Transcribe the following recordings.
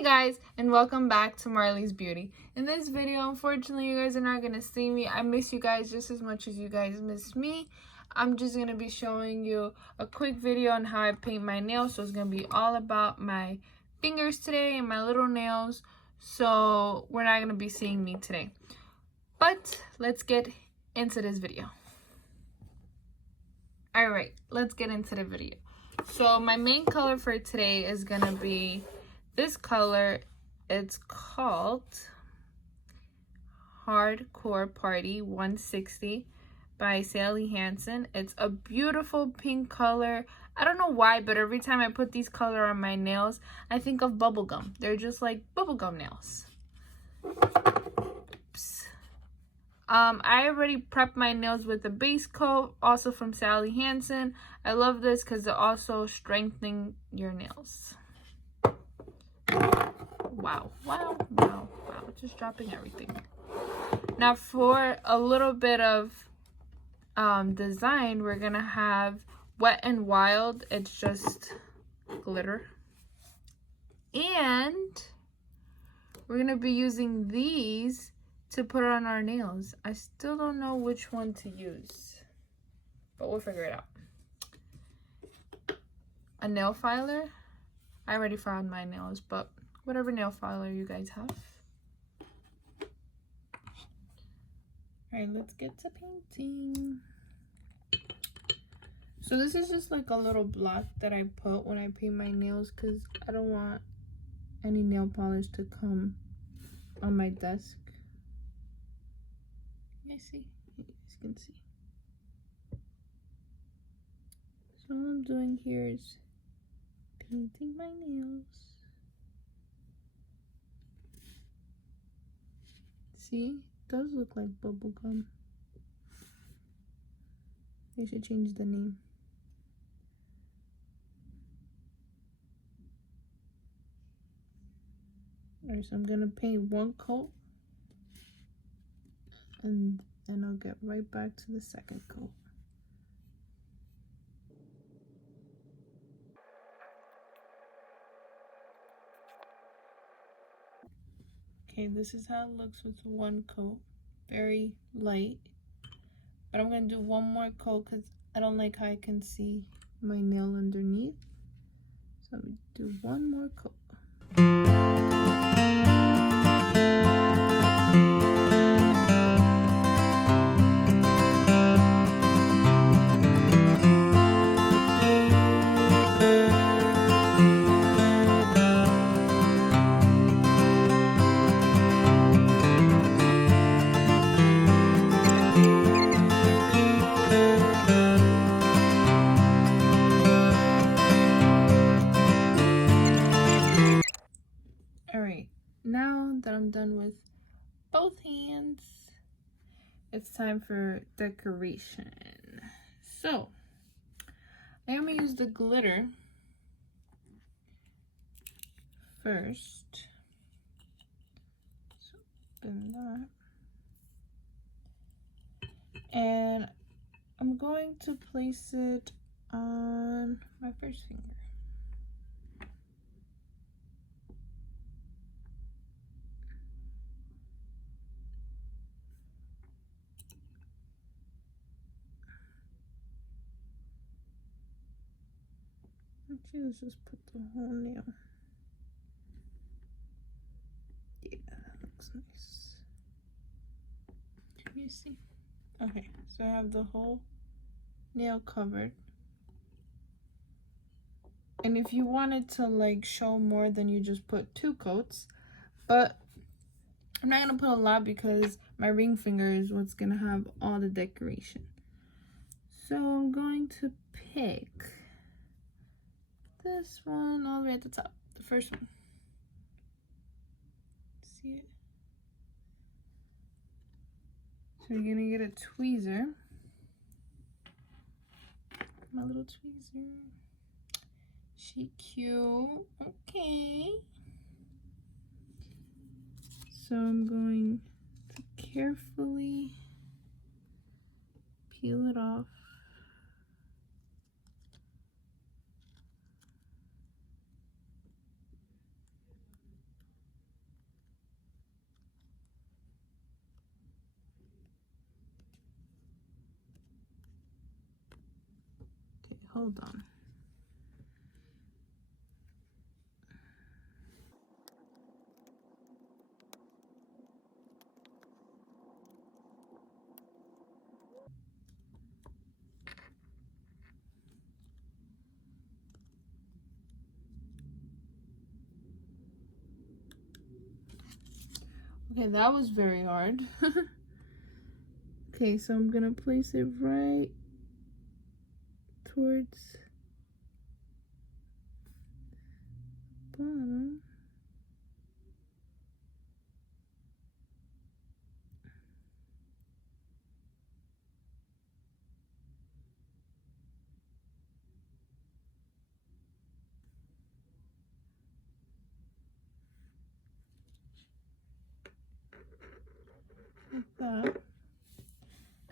Hey guys, and welcome back to Marley's Beauty. In this video, unfortunately, you guys are not going to see me. I miss you guys just as much as you guys miss me. I'm just going to be showing you a quick video on how I paint my nails. So it's going to be all about my fingers today and my little nails. So we're not going to be seeing me today. But let's get into this video. Alright, let's get into the video. So my main color for today is going to be this color. It's called Hardcore Party 160 by Sally Hansen. It's a beautiful pink color. I don't know why, but every time I put these color on my nails, I think of bubblegum. They're just like bubblegum nails. Oops. I already prepped my nails with a base coat, also from Sally Hansen. I love this because it also strengthens your nails. Wow, wow, wow, wow. Just dropping everything. Now for a little bit of design, we're going to have Wet and Wild. It's just glitter. And we're going to be using these to put on our nails. I still don't know which one to use, but we'll figure it out. A nail filer. I already filed my nails, but whatever nail filer you guys have. Alright, let's get to painting. So this is just like a little block that I put when I paint my nails because I don't want any nail polish to come on my desk. You guys see? You guys can see. So all I'm doing here is painting my nails. See? It does look like bubblegum. They should change the name. Alright, so I'm gonna paint one coat and then I'll get right back to the second coat. Okay, this is how it looks with one coat. Very light. But I'm going to do one more coat because I don't like how I can see my nail underneath. So I'm going to do one more coat. Now that I'm done with both hands, it's time for decoration. So I'm gonna use the glitter first. So open that. And I'm going to place it on my first finger. Actually, let's just put the whole nail. Yeah, that looks nice. Can you see? Okay, so I have the whole nail covered. And if you wanted to like show more, then you just put 2 coats. But I'm not gonna put a lot because my ring finger is what's gonna have all the decoration. So I'm going to pick this one all the way at the top, the first one. See it? So you're gonna get a tweezer. My little tweezer. She cute. Okay. So I'm going to carefully peel it off. hold on. Okay, that was very hard. Okay, so I'm gonna place it right towards bottom. Like that.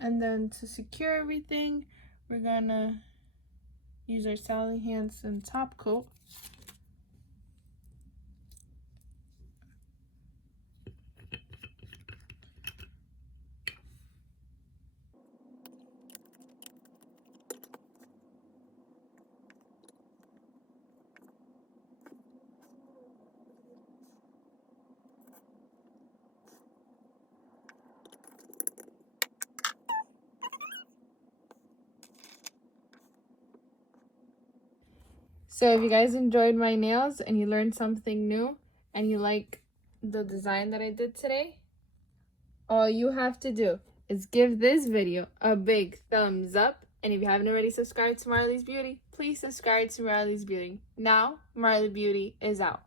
And then to secure everything, we're gonna use our Sally Hansen top coat. So if you guys enjoyed my nails and you learned something new and you like the design that I did today, all you have to do is give this video a big thumbs up. And if you haven't already subscribed to Marley's Beauty, please subscribe to Marley's Beauty. Now, Marley Beauty is out.